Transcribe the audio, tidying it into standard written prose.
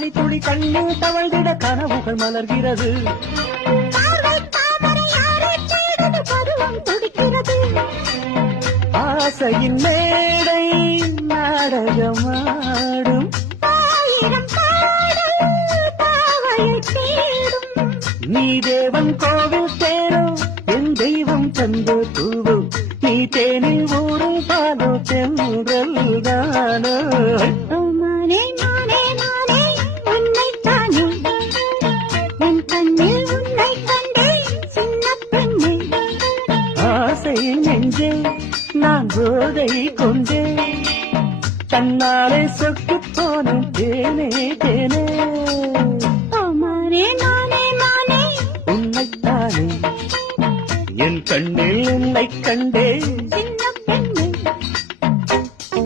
பனி துளி கண்ணு தவழ்ந்திட கனவுகள் மலர்கிறது. ஆசையின் மேடை நாடகமாடும் நீ தேவன் கோவில் தேரும் என் தெய்வம் தந்த பூவோ நீ தேனில் ஊரும் பாலோ தென்றல் தானோ. ஆசையின் நெஞ்சே நான் போதை கொண்டே தன்னாலே சொக்கு போனும் தேனே தேனே.